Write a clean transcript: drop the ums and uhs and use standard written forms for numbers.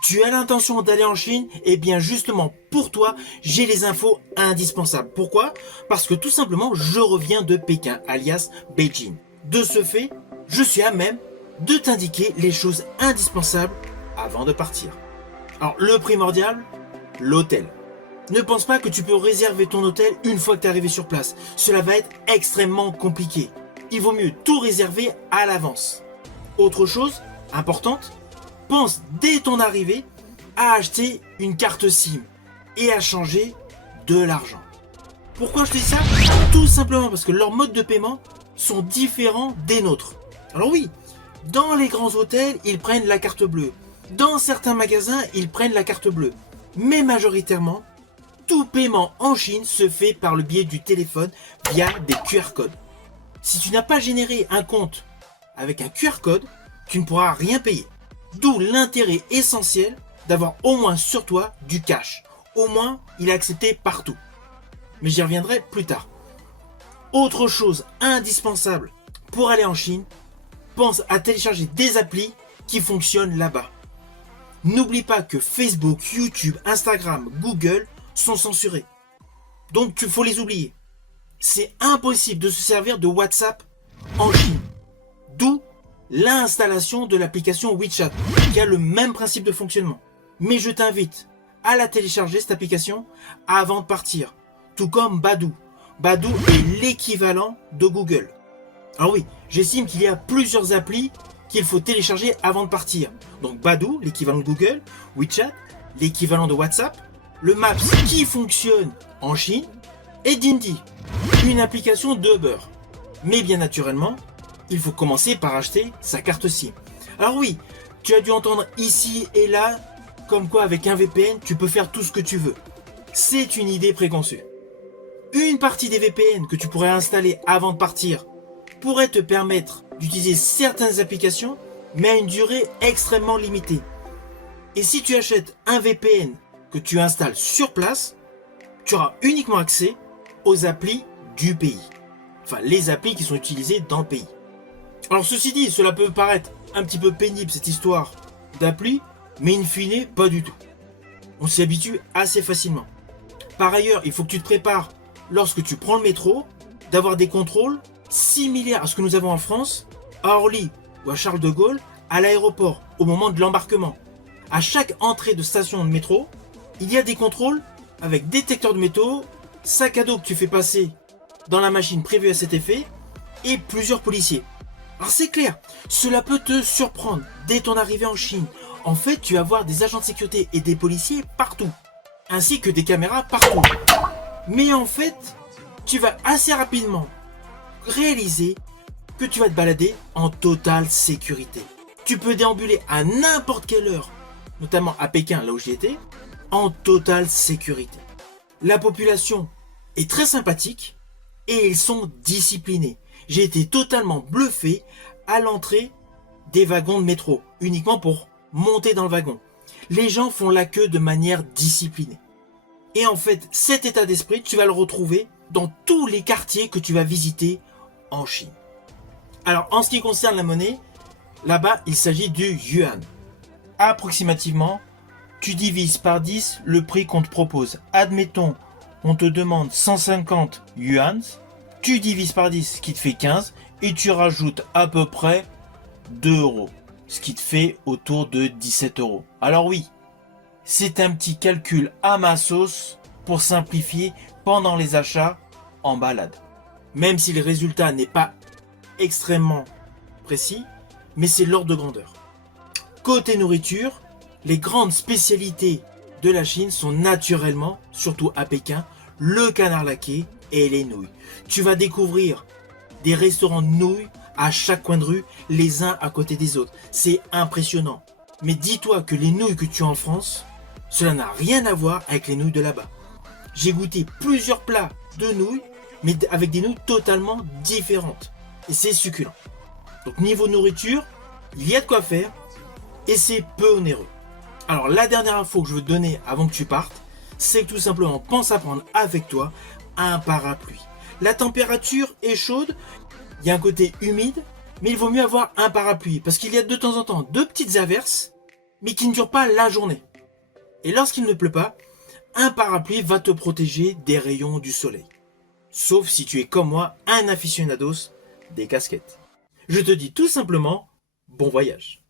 Tu as l'intention d'aller en Chine? Eh bien justement pour toi, j'ai les infos indispensables. Pourquoi? Parce que tout simplement, je reviens de Pékin, alias Beijing. De ce fait, je suis à même de t'indiquer les choses indispensables avant de partir. Alors le primordial, l'hôtel. Ne pense pas que tu peux réserver ton hôtel une fois que tu es arrivé sur place. Cela va être extrêmement compliqué. Il vaut mieux tout réserver à l'avance. Autre chose importante, pense dès ton arrivée à acheter une carte SIM et à changer de l'argent. Pourquoi je te dis ça? Tout simplement parce que leurs modes de paiement sont différents des nôtres. Alors oui, dans les grands hôtels, ils prennent la carte bleue. Dans certains magasins, ils prennent la carte bleue. Mais majoritairement, tout paiement en Chine se fait par le biais du téléphone via des QR codes. Si tu n'as pas généré un compte avec un QR code, tu ne pourras rien payer. D'où l'intérêt essentiel d'avoir au moins sur toi du cash. Au moins, il est accepté partout. Mais j'y reviendrai plus tard. Autre chose indispensable pour aller en Chine, pense à télécharger des applis qui fonctionnent là-bas. N'oublie pas que Facebook, YouTube, Instagram, Google sont censurés. Donc il faut les oublier. C'est impossible de se servir de WhatsApp en Chine. D'où l'installation de l'application WeChat, qui a le même principe de fonctionnement. Mais je t'invite à la télécharger, cette application, avant de partir. Tout comme Badoo. Badoo est l'équivalent de Google. Alors oui, j'estime qu'il y a plusieurs applis qu'il faut télécharger avant de partir. Donc Badoo, l'équivalent de Google, WeChat, l'équivalent de WhatsApp, le Maps qui fonctionne en Chine, et Didi, une application d'Uber. Mais bien naturellement, il faut commencer par acheter sa carte SIM. Alors oui, tu as dû entendre ici et là, comme quoi avec un VPN, tu peux faire tout ce que tu veux. C'est une idée préconçue. Une partie des VPN que tu pourrais installer avant de partir pourrait te permettre d'utiliser certaines applications, mais à une durée extrêmement limitée. Et si tu achètes un VPN que tu installes sur place, tu auras uniquement accès aux applis du pays. Enfin, les applis qui sont utilisées dans le pays. Alors ceci dit, cela peut paraître un petit peu pénible cette histoire d'appli, mais in fine, pas du tout. On s'y habitue assez facilement. Par ailleurs, il faut que tu te prépares, lorsque tu prends le métro, d'avoir des contrôles similaires à ce que nous avons en France, à Orly ou à Charles de Gaulle, à l'aéroport, au moment de l'embarquement. À chaque entrée de station de métro, il y a des contrôles avec détecteur de métaux, sac à dos que tu fais passer dans la machine prévue à cet effet, et plusieurs policiers. Alors c'est clair, cela peut te surprendre dès ton arrivée en Chine. En fait, tu vas voir des agents de sécurité et des policiers partout, ainsi que des caméras partout. Mais en fait, tu vas assez rapidement réaliser que tu vas te balader en totale sécurité. Tu peux déambuler à n'importe quelle heure, notamment à Pékin, là où j'y étais, en totale sécurité. La population est très sympathique et ils sont disciplinés. J'ai été totalement bluffé à l'entrée des wagons de métro, uniquement pour monter dans le wagon. Les gens font la queue de manière disciplinée. Et en fait, cet état d'esprit, tu vas le retrouver dans tous les quartiers que tu vas visiter en Chine. Alors, en ce qui concerne la monnaie, là-bas, il s'agit du yuan. Approximativement, tu divises par 10 le prix qu'on te propose. Admettons, on te demande 150 yuans, tu divises par 10, ce qui te fait 15, et tu rajoutes à peu près 2 euros, ce qui te fait autour de 17 euros. Alors oui, c'est un petit calcul à ma sauce pour simplifier pendant les achats en balade. Même si le résultat n'est pas extrêmement précis, mais c'est l'ordre de grandeur. Côté nourriture, les grandes spécialités de la Chine sont naturellement, surtout à Pékin, le canard laqué et les nouilles. Tu vas découvrir des restaurants de nouilles à chaque coin de rue, les uns à côté des autres. C'est impressionnant. Mais dis-toi que les nouilles que tu as en France, cela n'a rien à voir avec les nouilles de là-bas. J'ai goûté plusieurs plats de nouilles, mais avec des nouilles totalement différentes. Et c'est succulent. Donc niveau nourriture, il y a de quoi faire et c'est peu onéreux. Alors la dernière info que je veux te donner avant que tu partes, c'est que tout simplement pense à prendre avec toi un parapluie. La température est chaude, il y a un côté humide, mais il vaut mieux avoir un parapluie parce qu'il y a de temps en temps de petites averses mais qui ne dure pas la journée. Et lorsqu'il ne pleut pas, un parapluie va te protéger des rayons du soleil. Sauf si tu es comme moi un aficionados des casquettes. Je te dis tout simplement, bon voyage.